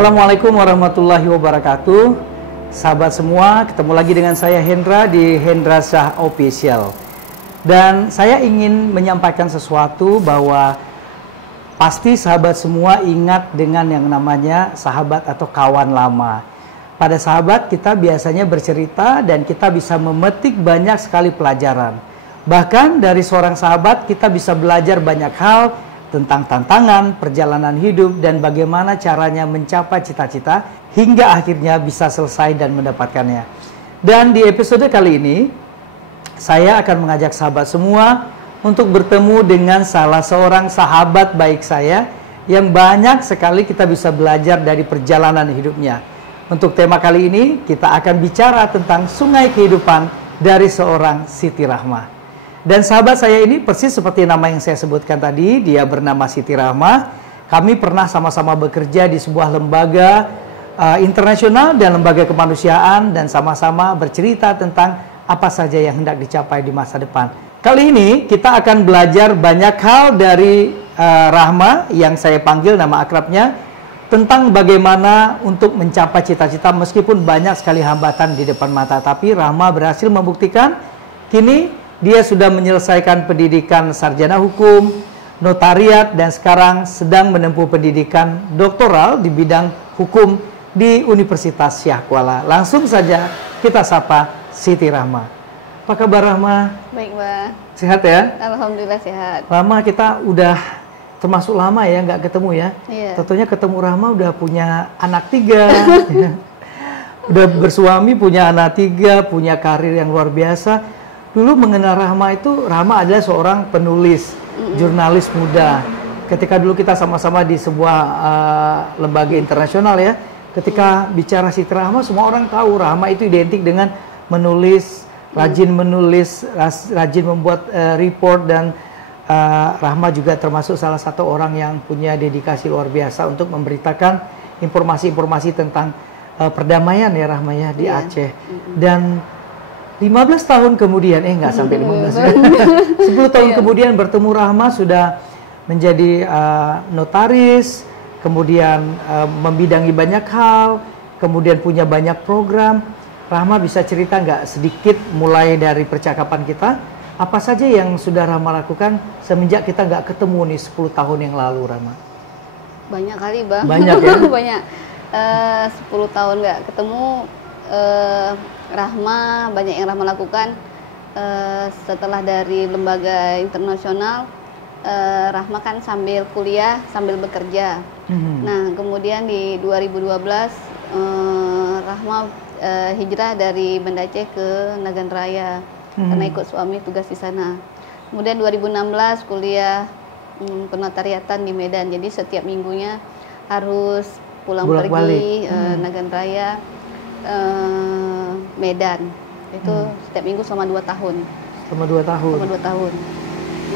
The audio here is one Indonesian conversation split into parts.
Assalamualaikum warahmatullahi wabarakatuh. Sahabat semua, ketemu lagi dengan saya Hendra di Hendra Shah Official. Dan saya ingin menyampaikan sesuatu bahwa pasti sahabat semua ingat dengan yang namanya sahabat atau kawan lama. Pada sahabat kita biasanya bercerita dan kita bisa memetik banyak sekali pelajaran. Bahkan dari seorang sahabat kita bisa belajar banyak hal tentang tantangan, perjalanan hidup, dan bagaimana caranya mencapai cita-cita hingga akhirnya bisa selesai dan mendapatkannya. Dan di episode kali ini, saya akan mengajak sahabat semua untuk bertemu dengan salah seorang sahabat baik saya yang banyak sekali kita bisa belajar dari perjalanan hidupnya. Untuk tema kali ini, kita akan bicara tentang sungai kehidupan dari seorang Siti Rahmah. Dan sahabat saya ini persis seperti nama yang saya sebutkan tadi, dia bernama Siti Rahmah. Kami pernah sama-sama bekerja di sebuah lembaga internasional dan lembaga kemanusiaan dan sama-sama bercerita tentang apa saja yang hendak dicapai di masa depan. Kali ini kita akan belajar banyak hal dari Rahmah yang saya panggil nama akrabnya tentang bagaimana untuk mencapai cita-cita meskipun banyak sekali hambatan di depan mata. Tapi Rahmah berhasil membuktikan kini dia sudah menyelesaikan pendidikan sarjana hukum, notariat, dan sekarang sedang menempuh pendidikan doktoral di bidang hukum di Universitas Syah Kuala. Langsung saja kita sapa Siti Rahmah. Apa kabar Rahmah? Baik, Mbak. Sehat ya? Alhamdulillah sehat. Rahmah, kita udah termasuk lama ya nggak ketemu ya? Iya. Tentunya ketemu Rahmah udah punya anak 3. Ya. Udah bersuami, punya anak 3, punya karir yang luar biasa. Dulu mengenal Rahmah itu, Rahmah adalah seorang penulis, jurnalis muda. Ketika dulu kita sama-sama di sebuah lembaga internasional ya, ketika bicara Siti Rahmah, semua orang tahu Rahmah itu identik dengan menulis, rajin menulis, rajin membuat report, dan Rahmah juga termasuk salah satu orang yang punya dedikasi luar biasa untuk memberitakan informasi-informasi tentang perdamaian ya Rahmah ya di Aceh. Dan 15 tahun kemudian, nggak sampai 15 ya. 10 tahun kemudian bertemu Rahmah sudah menjadi notaris, kemudian membidangi banyak hal, kemudian punya banyak program. Rahmah bisa cerita nggak sedikit mulai dari percakapan kita, apa saja yang sudah Rahmah lakukan semenjak kita nggak ketemu nih 10 tahun yang lalu Rahmah? Banyak kali Bang. Banyak ya? Banyak. 10 tahun nggak ketemu, Rahmah, banyak yang Rahmah lakukan. Setelah dari lembaga internasional, Rahmah kan sambil kuliah, sambil bekerja. Nah, kemudian di 2012, Rahmah hijrah dari Banda Aceh ke Nagan Raya, karena ikut suami tugas di sana. Kemudian 2016 kuliah penotariatan di Medan, jadi setiap minggunya harus pulang pergi Nagan Raya, Medan. Itu setiap minggu selama 2 tahun. Selama 2 tahun. Selama 2 tahun.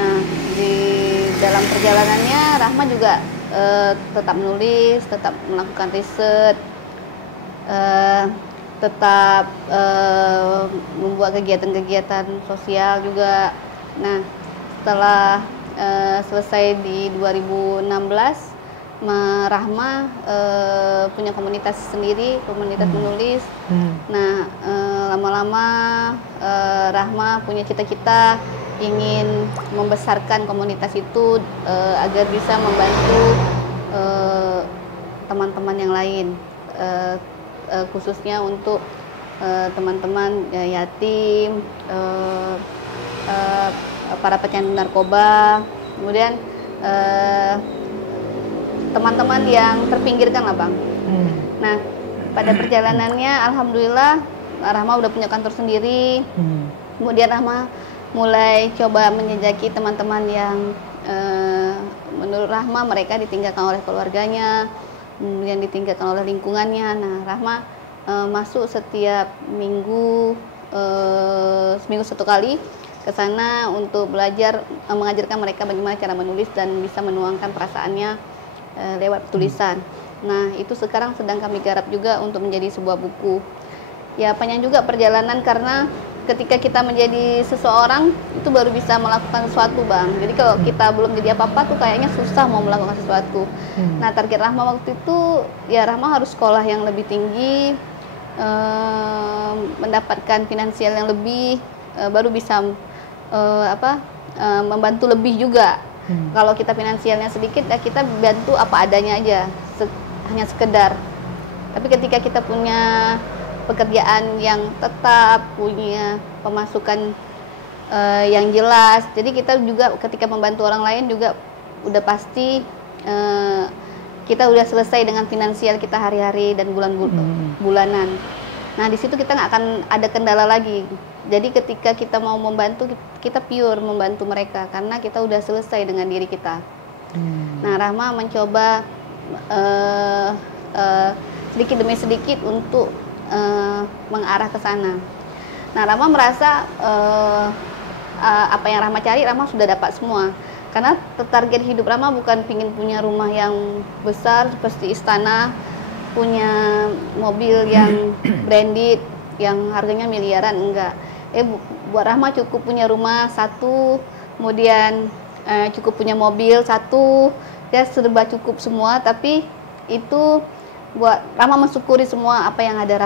Nah, di dalam perjalanannya Rahmah juga tetap menulis, tetap melakukan riset, tetap membuat kegiatan-kegiatan sosial juga. Nah, setelah selesai di 2016, Rahmah punya komunitas sendiri, komunitas menulis. Nah, lama-lama Rahmah punya cita-cita ingin membesarkan komunitas itu agar bisa membantu teman-teman yang lain, khususnya untuk teman-teman yatim, para pecandu narkoba, kemudian teman-teman yang terpinggirkan lah Bang. Nah, pada perjalanannya Alhamdulillah Rahmah udah punya kantor sendiri. Kemudian Rahmah mulai coba menjejaki teman-teman yang menurut Rahmah mereka ditinggalkan oleh keluarganya, kemudian ditinggalkan oleh lingkungannya. Nah, Rahmah masuk setiap minggu, seminggu 1 kali ke sana untuk belajar, mengajarkan mereka bagaimana cara menulis dan bisa menuangkan perasaannya lewat tulisan. Nah, itu sekarang sedang kami garap juga untuk menjadi sebuah buku. Ya, panjang juga perjalanan karena ketika kita menjadi seseorang itu baru bisa melakukan sesuatu, Bang. Jadi kalau kita belum jadi apa-apa tuh kayaknya susah mau melakukan sesuatu. Nah, target Rahma waktu itu ya Rahma harus sekolah yang lebih tinggi, mendapatkan finansial yang lebih, baru bisa membantu lebih juga. Kalau kita finansialnya sedikit ya kita bantu apa adanya aja, hanya sekedar. Tapi ketika kita punya pekerjaan yang tetap, punya pemasukan yang jelas, jadi kita juga ketika membantu orang lain juga udah pasti kita udah selesai dengan finansial kita hari-hari dan bulanan. Nah, di situ kita nggak akan ada kendala lagi. Jadi ketika kita mau membantu, kita pure membantu mereka karena kita udah selesai dengan diri kita. Nah, Rahma mencoba sedikit demi sedikit untuk mengarah ke sana. Nah, Rahma merasa apa yang Rahma cari, Rahma sudah dapat semua. Karena target hidup Rahma bukan pingin punya rumah yang besar seperti istana, punya mobil yang branded, yang harganya miliaran, enggak. Buat Rahma cukup punya rumah satu, kemudian cukup punya mobil satu, ya serba cukup semua. Tapi itu buat Rahma mensyukuri semua apa yang ada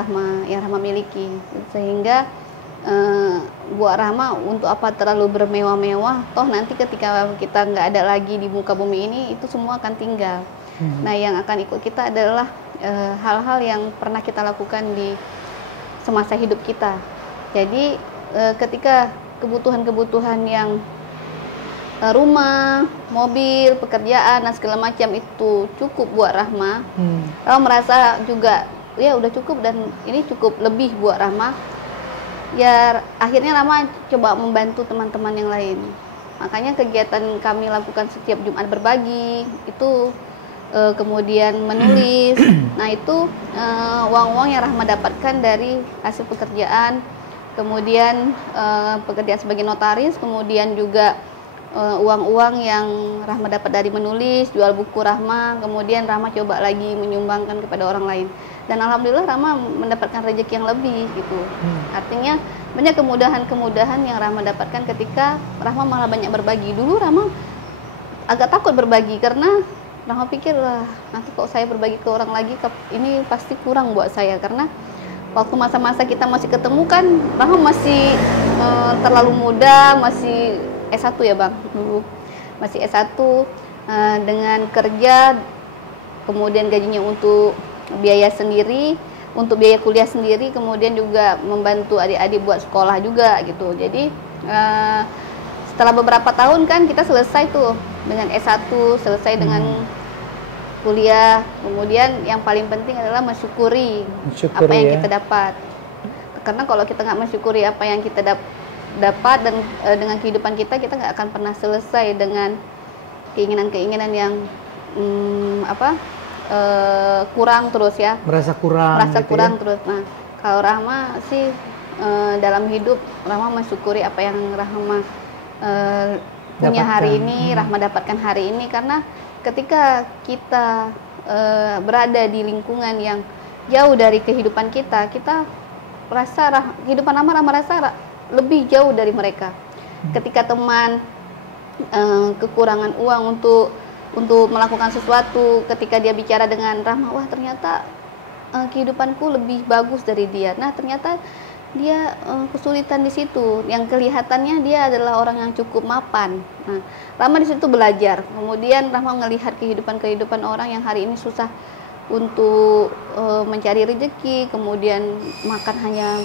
yang Rahma miliki, sehingga buat Rahma untuk apa terlalu bermewah-mewah, toh nanti ketika kita nggak ada lagi di muka bumi ini, itu semua akan tinggal. Nah, yang akan ikut kita adalah hal-hal yang pernah kita lakukan di semasa hidup kita. Jadi ketika kebutuhan-kebutuhan yang rumah, mobil, pekerjaan dan segala macam itu cukup buat Rahma, Rahma merasa juga ya udah cukup dan ini cukup lebih buat Rahma. Ya akhirnya Rahma coba membantu teman-teman yang lain. Makanya kegiatan kami lakukan setiap Jumat berbagi itu, kemudian menulis. Nah, itu uang-uang yang Rahma dapatkan dari hasil pekerjaan, kemudian pekerjaan sebagai notaris, kemudian juga uang-uang yang Rahma dapat dari menulis, jual buku Rahma, kemudian Rahma coba lagi menyumbangkan kepada orang lain. Dan alhamdulillah Rahma mendapatkan rezeki yang lebih gitu. Artinya banyak kemudahan-kemudahan yang Rahma dapatkan ketika Rahma malah banyak berbagi. Dulu Rahma agak takut berbagi karena Rahma pikir, wah nanti kok saya berbagi ke orang lagi, ini pasti kurang buat saya. Karena waktu masa-masa kita masih ketemu kan, Rahma masih terlalu muda, masih S1 ya Bang, dulu masih S1, dengan kerja, kemudian gajinya untuk biaya sendiri, untuk biaya kuliah sendiri, kemudian juga membantu adik-adik buat sekolah juga gitu. Jadi setelah beberapa tahun kan kita selesai tuh dengan S1, selesai dengan kuliah, kemudian yang paling penting adalah mensyukuri apa yang kita dapat. Karena kalau kita nggak mensyukuri apa yang kita dapat dan dengan kehidupan kita nggak akan pernah selesai dengan keinginan-keinginan yang kurang terus ya, merasa gitu kurang ya? terus. Nah, kalau Rahma sih dalam hidup Rahma mensyukuri apa yang Rahma punya hari ini, Rahma dapatkan hari ini, karena ketika kita berada di lingkungan yang jauh dari kehidupan kita rasa kehidupan Rahma rasa lebih jauh dari mereka. Ketika teman kekurangan uang untuk melakukan sesuatu, ketika dia bicara dengan Rahma, wah ternyata kehidupanku lebih bagus dari dia. Nah, ternyata dia kesulitan di situ. Yang kelihatannya dia adalah orang yang cukup mapan. Nah, Rahma di situ belajar. Kemudian Rahma melihat kehidupan orang yang hari ini susah untuk mencari rezeki, kemudian makan hanya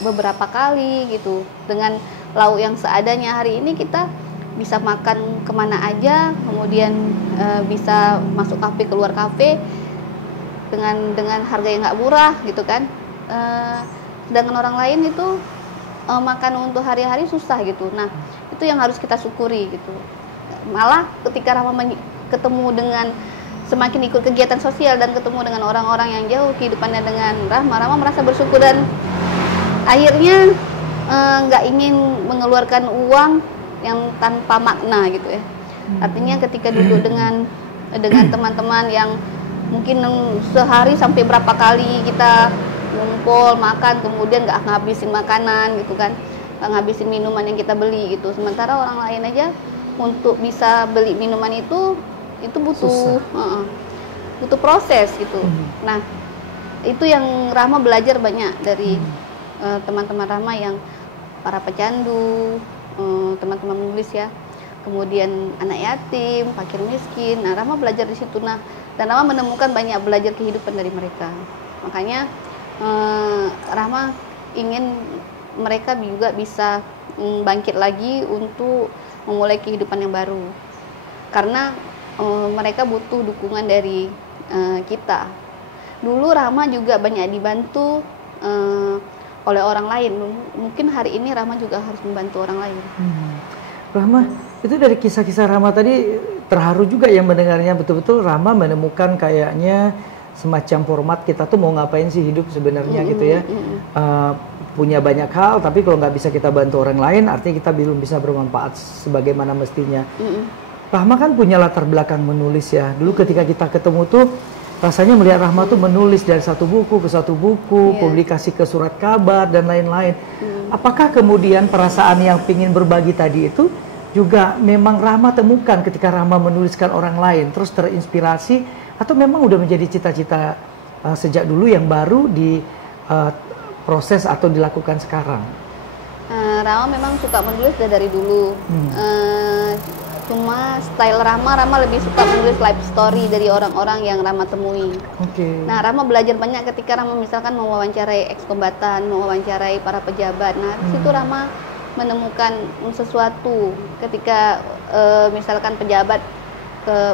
beberapa kali gitu. Dengan lauk yang seadanya, hari ini kita bisa makan kemana aja, kemudian bisa masuk kafe, keluar kafe dengan harga yang nggak murah gitu kan. Sedangkan orang lain itu makan untuk hari-hari susah gitu. Nah, itu yang harus kita syukuri gitu. Malah ketika Rahma ketemu dengan semakin ikut kegiatan sosial dan ketemu dengan orang-orang yang jauh kehidupannya dengan Rahma merasa bersyukur dan akhirnya nggak ingin mengeluarkan uang yang tanpa makna gitu ya. Artinya ketika duduk dengan teman-teman yang mungkin sehari sampai berapa kali kita ngumpul makan, kemudian nggak ngabisin makanan gitu kan. ngabisin minuman yang kita beli gitu. Sementara orang lain aja untuk bisa beli minuman itu butuh butuh proses gitu. Nah, itu yang Rahma belajar banyak dari teman-teman Rahma yang para pecandu, teman-teman menulis ya, kemudian anak yatim, fakir miskin. Nah, Rahma belajar di situ. Nah, dan Rahma menemukan banyak belajar kehidupan dari mereka. Makanya Rahma ingin mereka juga bisa bangkit lagi untuk memulai kehidupan yang baru. Karena mereka butuh dukungan dari kita. Dulu Rahma juga banyak dibantu oleh orang lain. Mungkin hari ini Rahma juga harus membantu orang lain. Rahma, itu dari kisah-kisah Rahma tadi terharu juga yang mendengarnya. Betul-betul Rahma menemukan kayaknya semacam format kita tuh mau ngapain sih hidup sebenarnya gitu ya. Punya banyak hal, tapi kalau nggak bisa kita bantu orang lain, artinya kita belum bisa bermanfaat sebagaimana mestinya. Rahma kan punya latar belakang menulis ya. Dulu ketika kita ketemu tuh, rasanya melihat Rahma tuh menulis dari satu buku ke satu buku, publikasi ke surat kabar dan lain-lain. Apakah kemudian perasaan yang pingin berbagi tadi itu juga memang Rahma temukan ketika Rahma menuliskan orang lain, terus terinspirasi, atau memang udah menjadi cita-cita sejak dulu yang baru di proses atau dilakukan sekarang? Rahma memang suka menulis dari dulu. Cuma style Rahma lebih suka menulis life story dari orang-orang yang Rahma temui. Nah, Rahma belajar banyak ketika Rahma misalkan mewawancarai ex-kombatan, mewawancarai para pejabat. Nah, di situ Rahma menemukan sesuatu ketika misalkan pejabat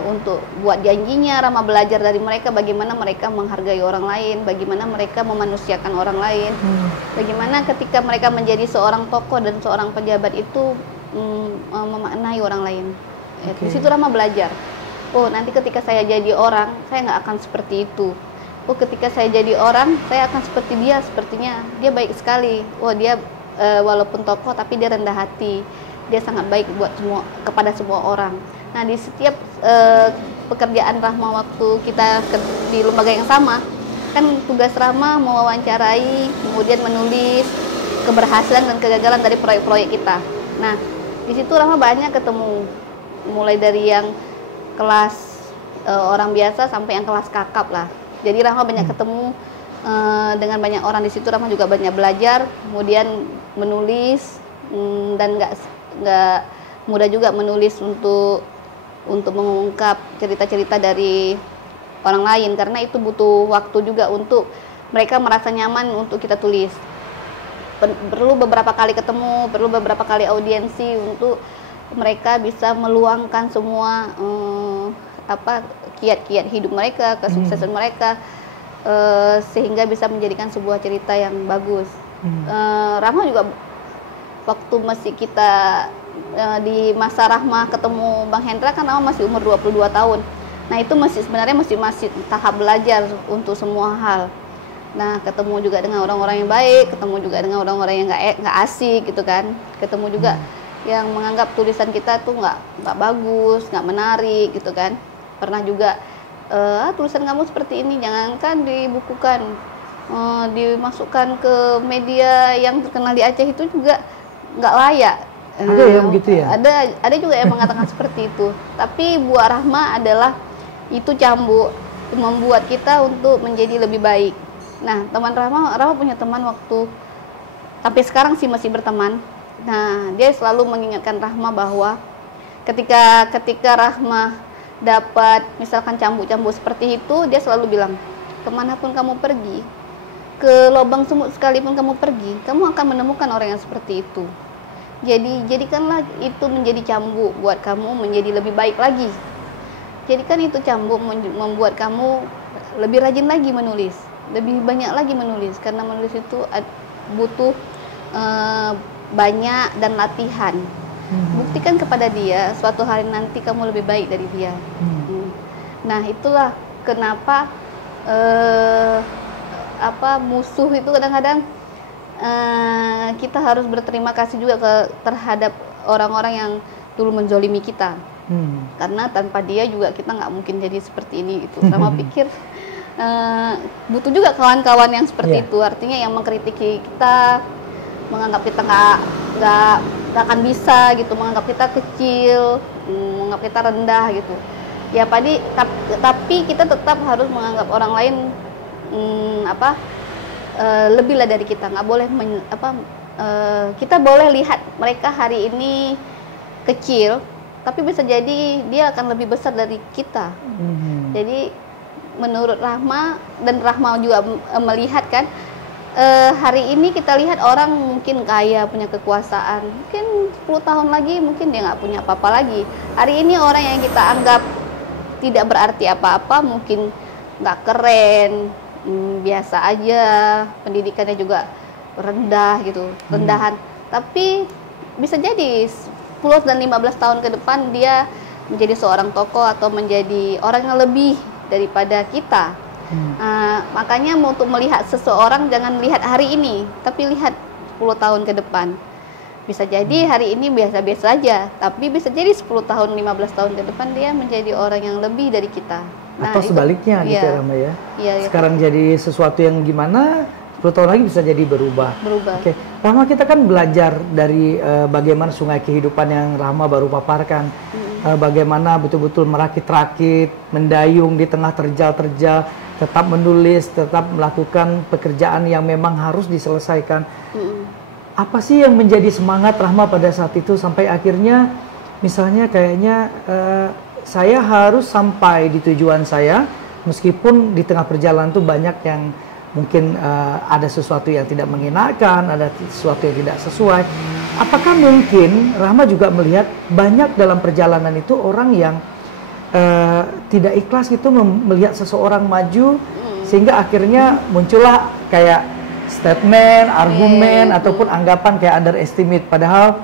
untuk buat janjinya, Rahma belajar dari mereka bagaimana mereka menghargai orang lain, bagaimana mereka memanusiakan orang lain, bagaimana ketika mereka menjadi seorang tokoh dan seorang pejabat itu memaknai orang lain. Di situ Rahma belajar. Oh, nanti ketika saya jadi orang, saya nggak akan seperti itu. Oh, ketika saya jadi orang, saya akan seperti dia. Sepertinya dia baik sekali. Oh, dia walaupun tokoh, tapi dia rendah hati. Dia sangat baik kepada semua orang. Nah, di setiap pekerjaan Rahma waktu kita di lembaga yang sama, kan tugas Rahma mewawancarai, kemudian menulis keberhasilan dan kegagalan dari proyek-proyek kita. Nah, di situ Rahma banyak ketemu, mulai dari yang kelas orang biasa sampai yang kelas kakap lah. Jadi Rahma banyak ketemu dengan banyak orang. Di situ Rahma juga banyak belajar, kemudian menulis, dan nggak mudah juga menulis untuk mengungkap cerita-cerita dari orang lain, karena itu butuh waktu juga untuk mereka merasa nyaman untuk kita tulis. Perlu beberapa kali ketemu, perlu beberapa kali audiensi untuk mereka bisa meluangkan semua kiat-kiat hidup mereka, kesuksesan mereka, sehingga bisa menjadikan sebuah cerita yang bagus. Rahma juga waktu masih kita di masa Rahma ketemu Bang Hendra, kan Rahma masih umur 22 tahun. Nah, itu sebenarnya masih tahap belajar untuk semua hal. Nah, ketemu juga dengan orang-orang yang baik, ketemu juga dengan orang-orang yang nggak asik gitu kan. Ketemu juga yang menganggap tulisan kita tuh nggak bagus, nggak menarik gitu kan. Pernah juga tulisan kamu seperti ini, jangankan dibukukan, dimasukkan ke media yang terkenal di Aceh itu juga nggak layak. Ada yang begitu ya? Ada juga yang mengatakan seperti itu. Tapi buat Rahma adalah itu cambuk membuat kita untuk menjadi lebih baik. Nah, teman Rahma punya teman waktu sampai sekarang sih masih berteman. Nah, dia selalu mengingatkan Rahma bahwa ketika Rahma dapat misalkan cambuk-cambuk seperti itu, dia selalu bilang, kemanapun kamu pergi, ke lubang semut sekalipun kamu pergi, kamu akan menemukan orang yang seperti itu. Jadi jadikanlah itu menjadi cambuk buat kamu menjadi lebih baik lagi. Jadikan itu cambuk membuat kamu lebih rajin lagi menulis, lebih banyak lagi menulis, karena menulis itu butuh banyak dan latihan. Buktikan kepada dia suatu hari nanti kamu lebih baik dari dia. Nah, itulah kenapa musuh itu kadang-kadang kita harus berterima kasih juga terhadap orang-orang yang dulu menzolimi kita. Karena tanpa dia juga kita nggak mungkin jadi seperti ini gitu. Sama pikir butuh juga kawan-kawan yang seperti itu, artinya yang mengkritiki kita, menganggap kita nggak akan bisa gitu menganggap kita kecil, menganggap kita rendah gitu. Ya tapi kita tetap harus menganggap orang lain lebih lah dari kita. Nggak boleh kita boleh lihat mereka hari ini kecil, tapi bisa jadi dia akan lebih besar dari kita. Jadi menurut Rahma, dan Rahma juga melihat kan, hari ini kita lihat orang mungkin kaya, punya kekuasaan, mungkin 10 tahun lagi mungkin dia nggak punya apa-apa lagi. Hari ini orang yang kita anggap tidak berarti apa-apa, mungkin nggak keren, biasa aja, pendidikannya juga rendah gitu, rendahan. Tapi bisa jadi 10 dan 15 tahun ke depan dia menjadi seorang tokoh atau menjadi orang yang lebih daripada kita. Makanya untuk melihat seseorang jangan lihat hari ini, tapi lihat 10 tahun ke depan. Bisa jadi hari ini biasa-biasa aja, tapi bisa jadi 10 tahun, 15 tahun ke depan dia menjadi orang yang lebih dari kita. Atau sebaliknya gitu ya Rahma ya. Iya. Sekarang jadi sesuatu yang gimana, 10 tahun lagi bisa jadi berubah. Oke. Rahma, kita kan belajar dari bagaimana sungai kehidupan yang Rahma baru paparkan. Bagaimana betul-betul merakit-rakit, mendayung di tengah terjal-terjal, tetap menulis, tetap melakukan pekerjaan yang memang harus diselesaikan. Apa sih yang menjadi semangat Rahma pada saat itu sampai akhirnya misalnya kayaknya saya harus sampai di tujuan saya, meskipun di tengah perjalanan itu banyak yang mungkin ada sesuatu yang tidak mengenakan, ada sesuatu yang tidak sesuai. Apakah mungkin Rahma juga melihat banyak dalam perjalanan itu orang yang tidak ikhlas gitu melihat seseorang maju, sehingga akhirnya muncullah kayak statement, argumen, ataupun anggapan kayak underestimate. Padahal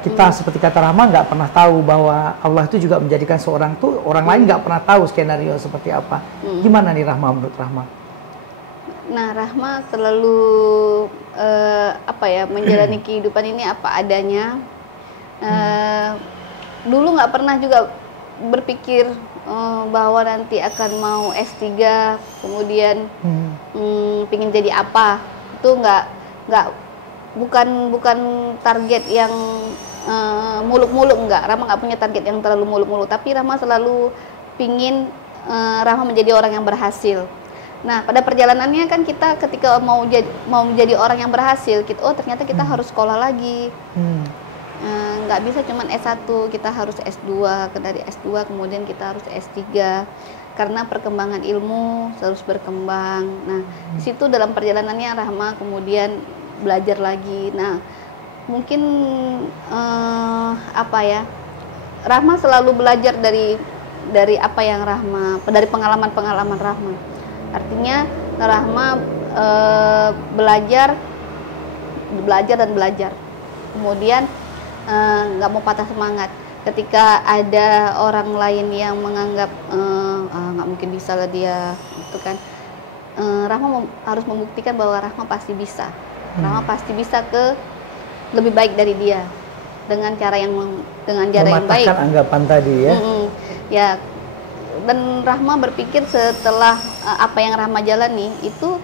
kita seperti kata Rahma nggak pernah tahu bahwa Allah itu juga menjadikan seorang tuh, orang lain nggak pernah tahu skenario seperti apa. Gimana nih Rahma, menurut Rahma? Nah, Rahma selalu menjalani kehidupan ini apa adanya. Dulu nggak pernah juga berpikir bahwa nanti akan mau S3, kemudian pingin jadi apa. Itu bukan target yang muluk-muluk, enggak. Rahma nggak punya target yang terlalu muluk-muluk, tapi Rahma selalu pingin Rahma menjadi orang yang berhasil. Nah, pada perjalanannya kan kita ketika mau menjadi orang yang berhasil, ternyata kita harus sekolah lagi. Nggak bisa cuman S1, kita harus S2, dari S2 kemudian kita harus S3, karena perkembangan ilmu terus berkembang. Nah, di situ dalam perjalanannya Rahma kemudian belajar lagi. Nah, mungkin Rahma selalu belajar dari apa yang dari pengalaman-pengalaman Rahma. Artinya Rahma belajar dan belajar. Kemudian nggak mau patah semangat ketika ada orang lain yang menganggap nggak mungkin bisa lah dia, itu kan. Rahma harus membuktikan bahwa Rahma pasti bisa. Rahma pasti bisa lebih baik dari dia dengan cara yang baik. Mematahkan anggapan tadi ya. Ya. Dan Rahma berpikir setelah apa yang Rahma jalani itu,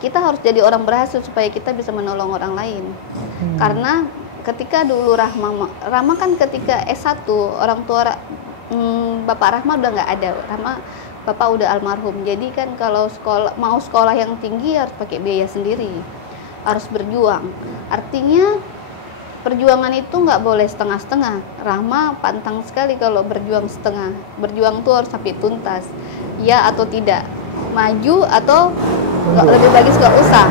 kita harus jadi orang berhasil supaya kita bisa menolong orang lain. Karena ketika dulu Rahma kan ketika S1, orang tua Bapak Rahma udah nggak ada. Bapak udah almarhum. Jadi kan kalau mau sekolah yang tinggi harus pakai biaya sendiri, harus berjuang. Artinya perjuangan itu nggak boleh setengah-setengah. Rahma pantang sekali kalau berjuang setengah. Berjuang tuh harus sampai tuntas, ya atau tidak, maju atau lebih bagus nggak usah.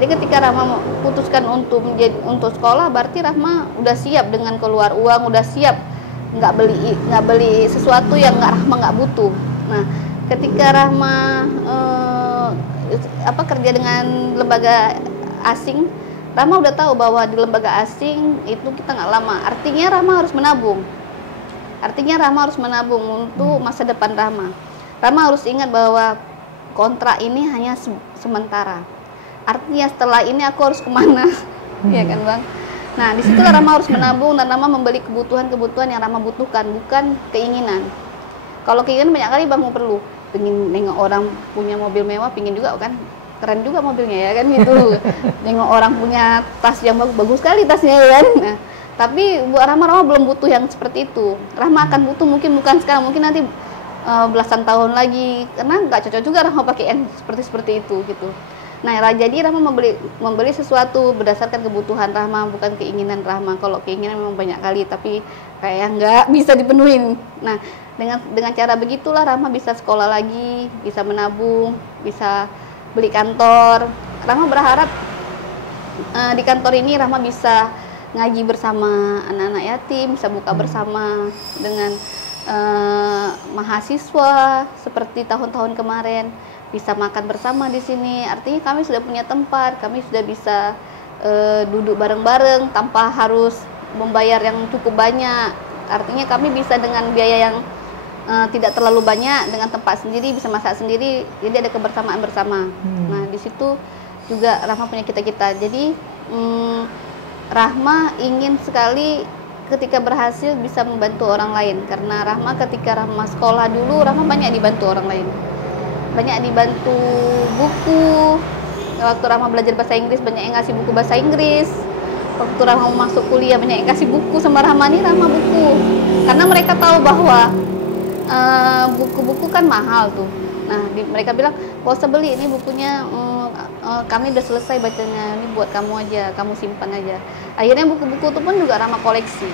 Jadi ketika Rahma putuskan untuk sekolah, berarti Rahma udah siap dengan keluar uang, udah siap nggak beli sesuatu yang Rahma nggak butuh. Nah, ketika Rahma kerja dengan lembaga asing, Rahma udah tahu bahwa di lembaga asing itu kita nggak lama. Artinya Rahma harus menabung. Untuk masa depan Rahma. Rahma harus ingat bahwa kontrak ini hanya sementara. Artinya setelah ini aku harus kemana? Ya kan Bang? Nah, di situ Rahma harus menabung dan Rahma membeli kebutuhan-kebutuhan yang Rahma butuhkan, bukan keinginan. Kalau keinginan banyak kali Bang mau perlu. Pengen nengok orang punya mobil mewah, pingin juga kan? keren juga mobilnya ya kan gitu. Nengok orang punya tas yang bagus sekali tasnya ya kan. Nah, tapi buat Rahma belum butuh yang seperti itu. Rahma akan butuh mungkin bukan sekarang, mungkin nanti belasan tahun lagi, karena nggak cocok juga Rahma pakai yang seperti itu gitu. Nah, jadi Rahma membeli sesuatu berdasarkan kebutuhan Rahma, bukan keinginan Rahma. Kalau keinginan memang banyak kali, tapi kayak nggak bisa dipenuhin. Nah, dengan cara begitulah Rahma bisa sekolah lagi, bisa menabung, bisa beli kantor. Rahma berharap di kantor ini Rahma bisa ngaji bersama anak-anak yatim, bisa buka bersama dengan mahasiswa seperti tahun-tahun kemarin. Bisa makan bersama di sini, artinya kami sudah punya tempat, kami sudah bisa duduk bareng-bareng tanpa harus membayar yang cukup banyak. Artinya kami bisa dengan biaya yang tidak terlalu banyak, dengan tempat sendiri, bisa masak sendiri, jadi ada kebersamaan bersama. Nah, di situ juga Rahma punya cita-cita. Jadi Rahma ingin sekali ketika berhasil bisa membantu orang lain, karena Rahma ketika Rahma sekolah dulu, Rahma banyak dibantu orang lain. Banyak dibantu buku. Waktu Rahma belajar bahasa Inggris, banyak yang ngasih buku bahasa Inggris. Waktu Rahma masuk kuliah, banyak yang kasih buku sama Rahma, nih Rahma buku. Karena mereka tahu bahwa buku-buku kan mahal tuh. Nah, mereka bilang, gak usah beli, ini bukunya kami udah selesai bacanya, ini buat kamu aja, kamu simpan aja. Akhirnya buku-buku itu pun juga Rahma koleksi.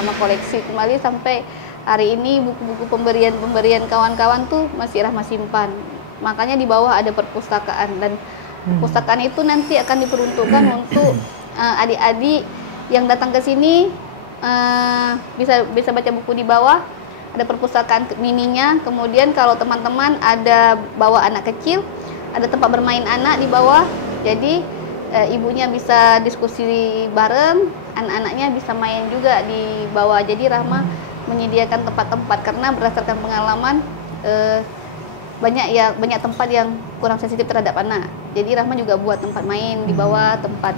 Rahma koleksi kembali sampai hari ini buku-buku pemberian kawan-kawan tuh masih Rahma simpan. Makanya di bawah ada perpustakaan, dan perpustakaan itu nanti akan diperuntukkan untuk adik-adik yang datang ke sini bisa baca buku di bawah. Ada perpustakaan mininya. Kemudian kalau teman-teman ada bawa anak kecil, ada tempat bermain anak di bawah. Jadi ibunya bisa diskusi bareng, anak-anaknya bisa main juga di bawah. Jadi Rahma menyediakan tempat-tempat, karena berdasarkan pengalaman banyak tempat yang kurang sensitif terhadap anak. Jadi Rahma juga buat tempat main di bawah, tempat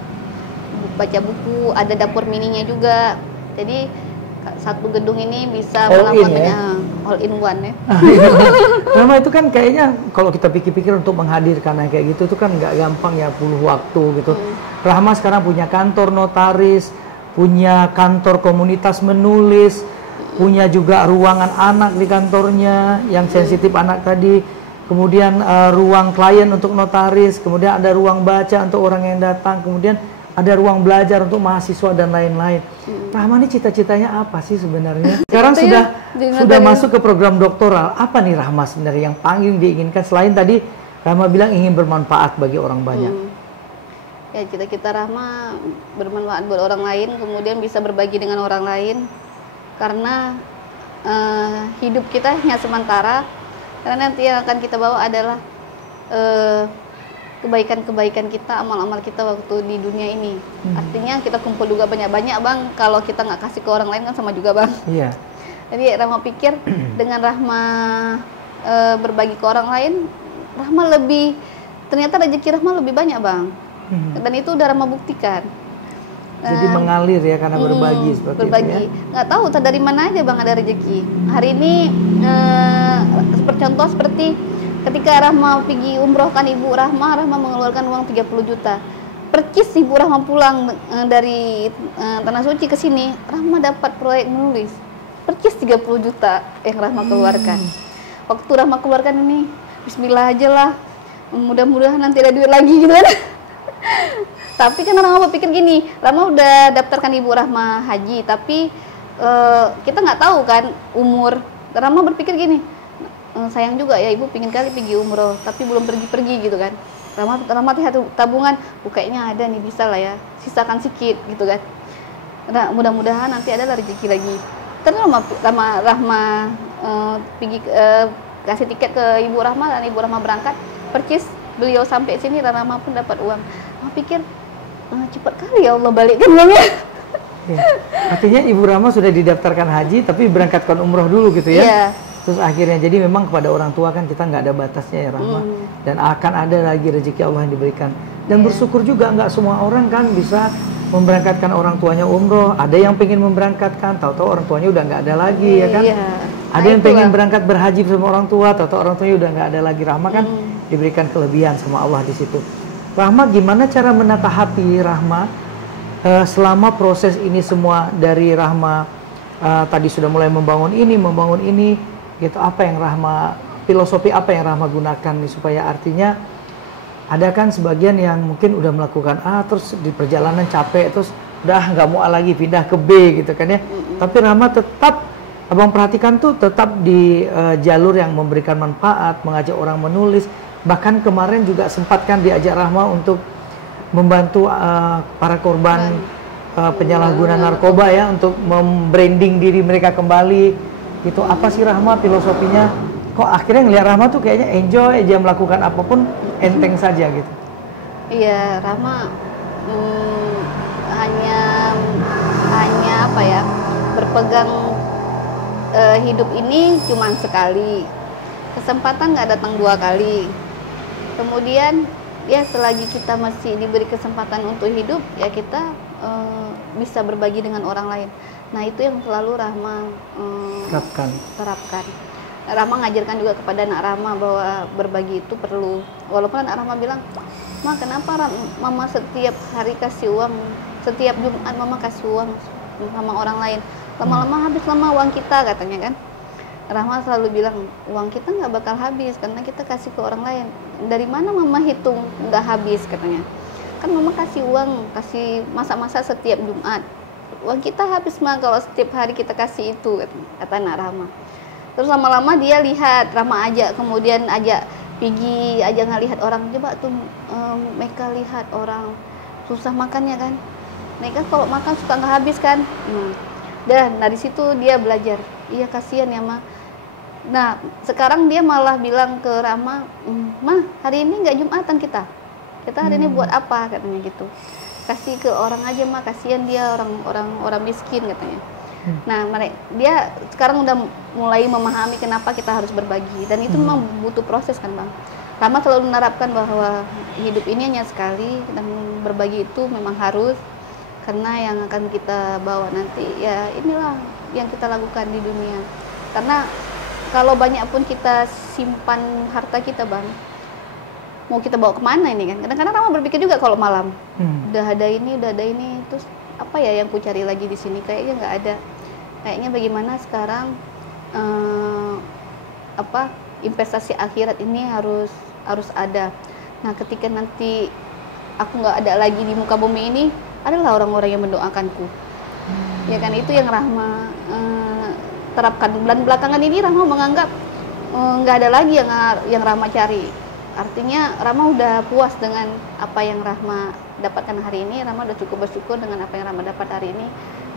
baca buku, ada dapur mininya juga. Jadi satu gedung ini bisa melakukan all in one ya. Rahma itu kan kayaknya kalau kita pikir-pikir untuk menghadirkan kayak gitu itu kan nggak gampang ya, puluh waktu gitu. Rahma sekarang punya kantor notaris, punya kantor komunitas menulis, punya juga ruangan anak di kantornya yang sensitif anak tadi, kemudian ruang klien untuk notaris, kemudian ada ruang baca untuk orang yang datang, kemudian ada ruang belajar untuk mahasiswa dan lain-lain. Rahma ini cita-citanya apa sih sebenarnya? Sekarang sudah masuk ke program doktoral. Apa nih Rahma sebenarnya yang paling diinginkan selain tadi Rahma bilang ingin bermanfaat bagi orang banyak? Ya, cita-cita Rahma bermanfaat buat orang lain, kemudian bisa berbagi dengan orang lain. Karena hidup kita hanya sementara, karena nanti yang akan kita bawa adalah kebaikan-kebaikan kita, amal-amal kita waktu di dunia ini. Artinya kita kumpul juga banyak-banyak Bang, kalau kita nggak kasih ke orang lain kan sama juga Bang. Iya. Jadi Rahma pikir dengan Rahma berbagi ke orang lain, ternyata rezeki Rahma lebih banyak Bang. Dan itu udah Rahma buktikan. Jadi mengalir ya, karena berbagi seperti itu ya. Nggak tahu dari mana aja Bang ada rezeki. Hari ini contoh seperti ketika Rahma pergi umroh kan Ibu Rahma mengeluarkan uang 30 juta. Percis Ibu Rahma pulang dari Tanah Suci ke sini, Rahma dapat proyek menulis. Percis 30 juta yang Rahma keluarkan. Waktu Rahma keluarkan ini, bismillah aja lah. Mudah-mudahan nanti ada duit lagi gitu kan. Tapi kan Rahma berpikir gini, Rahma udah daftarkan Ibu Rahma haji, tapi kita nggak tahu kan umur. Rahma berpikir gini, sayang juga ya Ibu pingin kali pergi umroh, tapi belum pergi-pergi gitu kan. Rahma tabungan, kayaknya ada nih, bisa lah ya, sisakan sedikit gitu kan. Nah, mudah-mudahan nanti ada rezeki lagi. Terus Rahma pergi kasih tiket ke Ibu Rahma, dan Ibu Rahma berangkat. Percis beliau sampai sini, dan Rahma pun dapat uang. Rahma pikir, cepat kali ya Allah balikkan uangnya. Ya. Artinya Ibu Rahma sudah didaftarkan haji, tapi berangkatkan umroh dulu gitu ya. Yeah. Terus akhirnya, jadi memang kepada orang tua kan kita nggak ada batasnya ya Rahma. Dan akan ada lagi rezeki Allah yang diberikan. Dan bersyukur juga, nggak semua orang kan bisa memberangkatkan orang tuanya umroh. Ada yang pengen memberangkatkan, tahu-tahu orang tuanya udah nggak ada lagi ya kan. Ada yang pengen berangkat berhaji sama orang tua, tahu-tahu orang tuanya udah nggak ada lagi. Rahma kan diberikan kelebihan sama Allah di situ. Rahma, gimana cara menata hati Rahma selama proses ini semua dari Rahma tadi sudah mulai membangun ini gitu, apa yang Rahma, filosofi apa yang Rahma gunakan nih supaya artinya ada kan sebagian yang mungkin udah melakukan A terus di perjalanan capek terus udah nggak mau A lagi pindah ke B gitu kan ya. Tapi Rahma tetap, abang perhatikan tuh tetap di jalur yang memberikan manfaat, mengajak orang menulis. Bahkan kemarin juga sempat kan diajak Rahma untuk membantu para korban penyalahgunaan narkoba ya, untuk membranding diri mereka kembali gitu. Apa sih Rahma filosofinya? Kok akhirnya ngeliat Rahma tuh kayaknya enjoy aja melakukan apapun, enteng saja gitu. Iya, Rahma hanya apa ya, berpegang hidup ini cuma sekali, kesempatan nggak datang 2 kali. Kemudian ya selagi kita masih diberi kesempatan untuk hidup, ya kita bisa berbagi dengan orang lain. Nah itu yang selalu Rahma terapkan. Rahma ngajarkan juga kepada anak Rahma bahwa berbagi itu perlu. Walaupun anak Rahma bilang, "Ma, kenapa Mama setiap hari kasih uang, setiap Jumat Mama kasih uang sama orang lain, lama-lama habis lama uang kita," katanya kan. Rahma selalu bilang, uang kita nggak bakal habis karena kita kasih ke orang lain. Dari mana Mama hitung nggak habis, katanya. Kan Mama kasih uang, kasih masak-masak setiap Jumat. Uang kita habis mah kalau setiap hari kita kasih itu, kata anak Rahma. Terus lama-lama dia lihat, Rahma ajak, kemudian ajak pergi, ajak ngelihat orang. Coba tuh mereka lihat orang susah makannya kan. Mereka kalau makan suka nggak habis kan. Dan dari situ dia belajar. Iya, kasihan ya Ma. Nah sekarang dia malah bilang ke Rahma, "Ma, hari ini nggak Jumatan kita hari ini buat apa?" katanya gitu. "Kasih ke orang aja Ma, kasihan dia orang miskin," katanya. Nah dia sekarang udah mulai memahami kenapa kita harus berbagi, dan itu memang butuh proses kan Bang. Rahma selalu menerapkan bahwa hidup ini hanya sekali dan berbagi itu memang harus, karena yang akan kita bawa nanti ya inilah yang kita lakukan di dunia. Karena kalau banyak pun kita simpan harta kita Bang, mau kita bawa kemana ini kan? Kadang-kadang Rahma berpikir juga kalau malam, udah ada ini, terus apa ya yang ku cari lagi di sini? Kayaknya nggak ada. Kayaknya bagaimana sekarang investasi akhirat ini harus ada. Nah ketika nanti aku nggak ada lagi di muka bumi ini, adalah orang-orang yang mendoakanku. Ya kan, itu yang Rahma terapkan. Dan belakangan ini Rahma menganggap nggak ada lagi yang Rahma cari. Artinya Rahma udah puas dengan apa yang Rahma dapatkan hari ini. Rahma udah cukup bersyukur dengan apa yang Rahma dapat hari ini.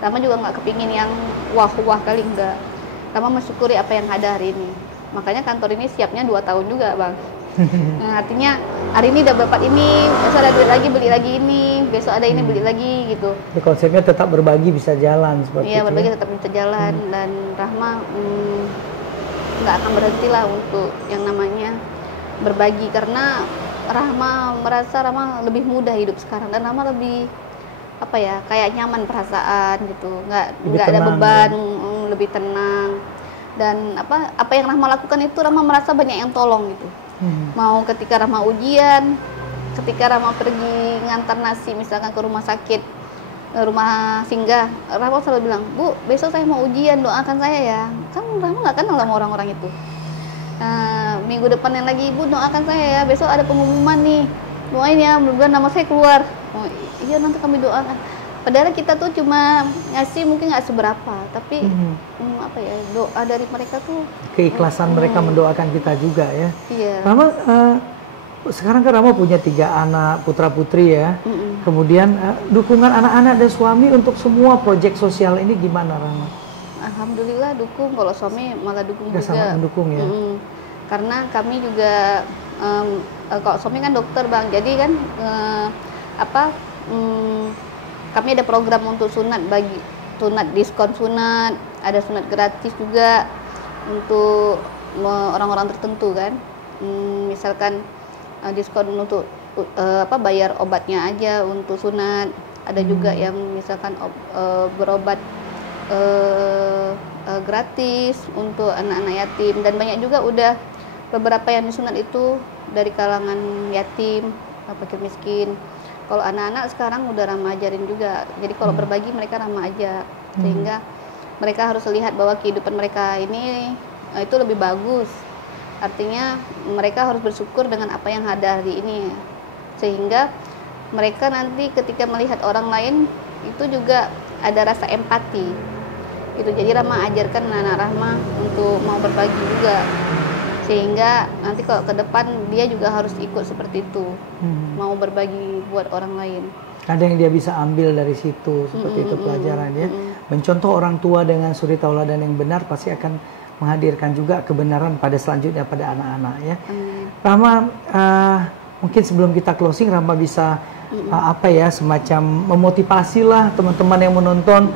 Rahma juga nggak kepingin yang wah kali, enggak. Rahma mensyukuri apa yang ada hari ini. Makanya kantor ini siapnya 2 tahun juga Bang. Nah, artinya hari ini udah dapat ini, besok ada duit lagi beli lagi ini, besok ada ini beli lagi gitu. Jadi konsepnya tetap berbagi bisa jalan seperti itu. Iya, berbagi tetap bisa jalan. Dan Rahma nggak akan berhenti lah untuk yang namanya berbagi, karena Rahma merasa Rahma lebih mudah hidup sekarang, dan Rahma lebih apa ya, kayak nyaman perasaan gitu, nggak ada beban, lebih tenang. Dan apa yang Rahma lakukan itu Rahma merasa banyak yang tolong gitu. Mau ketika Rahma ujian, ketika Rahma pergi ngantar nasi misalkan ke rumah sakit, rumah singgah, Rahma selalu bilang, "Bu, besok saya mau ujian, doakan saya ya." Kan Rahma nggak kenal sama orang-orang itu. Minggu depannya lagi, "Bu, doakan saya ya, besok ada pengumuman nih, doain ya, mudah-mudahan nama saya keluar." "Oh iya, nanti kami doakan." Padahal kita tuh cuma ngasih mungkin nggak seberapa, tapi doa dari mereka tuh keikhlasan mereka mendoakan kita juga ya. Iya. Rahma sekarang kan Rahma punya 3 anak putra putri ya. Kemudian dukungan anak-anak dan suami untuk semua proyek sosial ini gimana Rahma? Alhamdulillah dukung, kalau suami malah dukung juga. Sangat mendukung ya. Karena kami juga kalau suami kan dokter Bang, jadi kan kami ada program untuk sunat, bagi sunat, diskon sunat, ada sunat gratis juga untuk orang-orang tertentu kan. Misalkan diskon untuk bayar obatnya aja untuk sunat. Ada juga yang misalkan berobat gratis untuk anak-anak yatim, dan banyak juga udah beberapa yang disunat itu dari kalangan yatim, fakir miskin. Kalau anak-anak sekarang udah Rahma ajarin juga. Jadi kalau berbagi mereka Rahma ajak, sehingga mereka harus lihat bahwa kehidupan mereka ini itu lebih bagus. Artinya mereka harus bersyukur dengan apa yang ada hari ini, sehingga mereka nanti ketika melihat orang lain itu juga ada rasa empati. Itu jadi Rahma ajarkan anak Rahma untuk mau berbagi juga, sehingga nanti kalau ke depan dia juga harus ikut seperti itu, mau berbagi buat orang lain. Ada yang dia bisa ambil dari situ, seperti itu pelajarannya. Mencontoh orang tua dengan suri tauladan yang benar pasti akan menghadirkan juga kebenaran pada selanjutnya pada anak-anak ya. Rahma, mungkin sebelum kita closing, Rahma bisa semacam memotivasi lah teman-teman yang menonton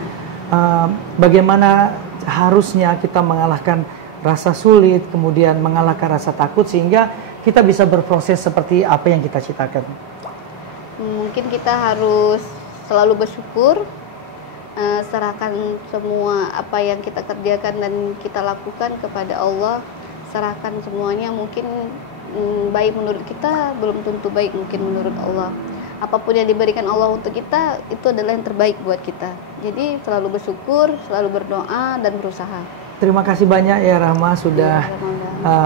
bagaimana harusnya kita mengalahkan rasa sulit, kemudian mengalahkan rasa takut sehingga kita bisa berproses seperti apa yang kita citakan. Mungkin kita harus selalu bersyukur, serahkan semua apa yang kita kerjakan dan kita lakukan kepada Allah, serahkan semuanya. Mungkin baik menurut kita, belum tentu baik mungkin menurut Allah. Apapun yang diberikan Allah untuk kita, itu adalah yang terbaik buat kita. Jadi selalu bersyukur, selalu berdoa dan berusaha. Terima kasih banyak ya Rahma, sudah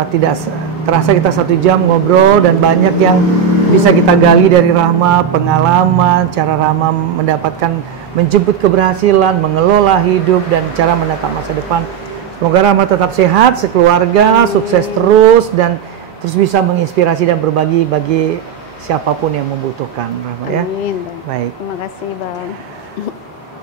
tidak terasa kita 1 jam ngobrol dan banyak yang bisa kita gali dari Rahma, pengalaman, cara Rahma menjemput keberhasilan, mengelola hidup dan cara menatap masa depan. Semoga Rahma tetap sehat, sekeluarga, sukses terus dan terus bisa menginspirasi dan berbagi bagi siapapun yang membutuhkan, Rahma ya. Amin. Baik. Terima kasih Bang.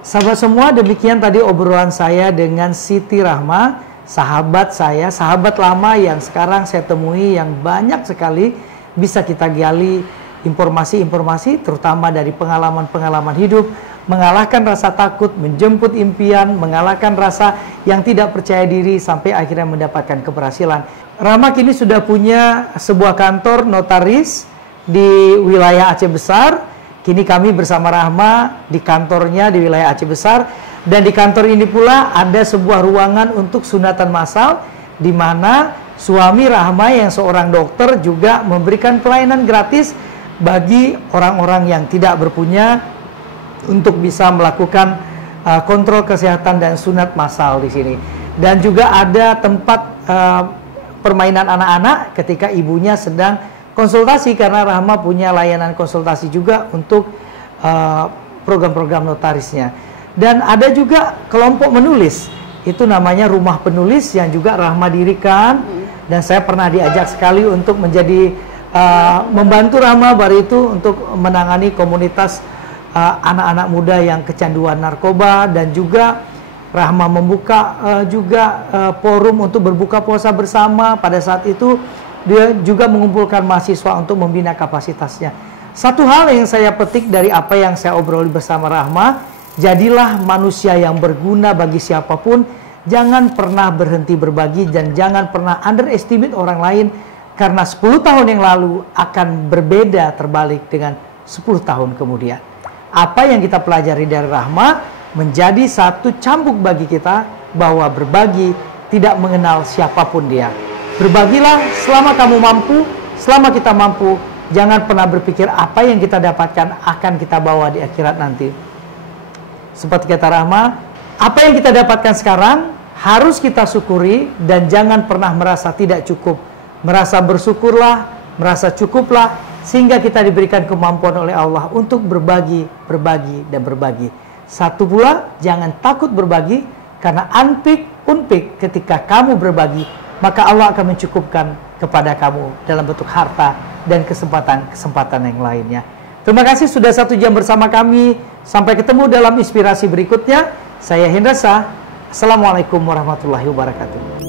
Sahabat semua, demikian tadi obrolan saya dengan Siti Rahma, sahabat saya, sahabat lama yang sekarang saya temui yang banyak sekali bisa kita gali informasi-informasi terutama dari pengalaman-pengalaman hidup, mengalahkan rasa takut, menjemput impian, mengalahkan rasa yang tidak percaya diri sampai akhirnya mendapatkan keberhasilan. Rahma kini sudah punya sebuah kantor notaris di wilayah Aceh Besar. Kini kami bersama Rahma di kantornya di wilayah Aceh Besar, dan di kantor ini pula ada sebuah ruangan untuk sunatan massal di mana suami Rahma yang seorang dokter juga memberikan pelayanan gratis bagi orang-orang yang tidak berpunya untuk bisa melakukan kontrol kesehatan dan sunat massal di sini. Dan juga ada tempat permainan anak-anak ketika ibunya sedang konsultasi, karena Rahma punya layanan konsultasi juga untuk program-program notarisnya. Dan ada juga kelompok menulis, itu namanya Rumah Penulis yang juga Rahma dirikan. Dan saya pernah diajak sekali untuk menjadi membantu Rahma baru itu untuk menangani komunitas anak-anak muda yang kecanduan narkoba. Dan juga Rahma membuka forum untuk berbuka puasa bersama. Pada saat itu dia juga mengumpulkan mahasiswa untuk membina kapasitasnya. Satu hal yang saya petik dari apa yang saya obroli bersama Rahma, jadilah manusia yang berguna bagi siapapun. Jangan pernah berhenti berbagi dan jangan pernah underestimate orang lain, karena 10 tahun yang lalu akan berbeda terbalik dengan 10 tahun kemudian. Apa yang kita pelajari dari Rahma menjadi satu cambuk bagi kita bahwa berbagi tidak mengenal siapapun dia. Berbagilah selama kamu mampu, selama kita mampu. Jangan pernah berpikir apa yang kita dapatkan akan kita bawa di akhirat nanti. Seperti kata Rahma, apa yang kita dapatkan sekarang harus kita syukuri dan jangan pernah merasa tidak cukup. Merasa bersyukurlah, merasa cukuplah, sehingga kita diberikan kemampuan oleh Allah untuk berbagi, dan berbagi. Satu pula, jangan takut berbagi, karena unpik ketika kamu berbagi, maka Allah akan mencukupkan kepada kamu dalam bentuk harta dan kesempatan-kesempatan yang lainnya. Terima kasih sudah 1 jam bersama kami. Sampai ketemu dalam inspirasi berikutnya. Saya Hendra Shah. Assalamualaikum warahmatullahi wabarakatuh.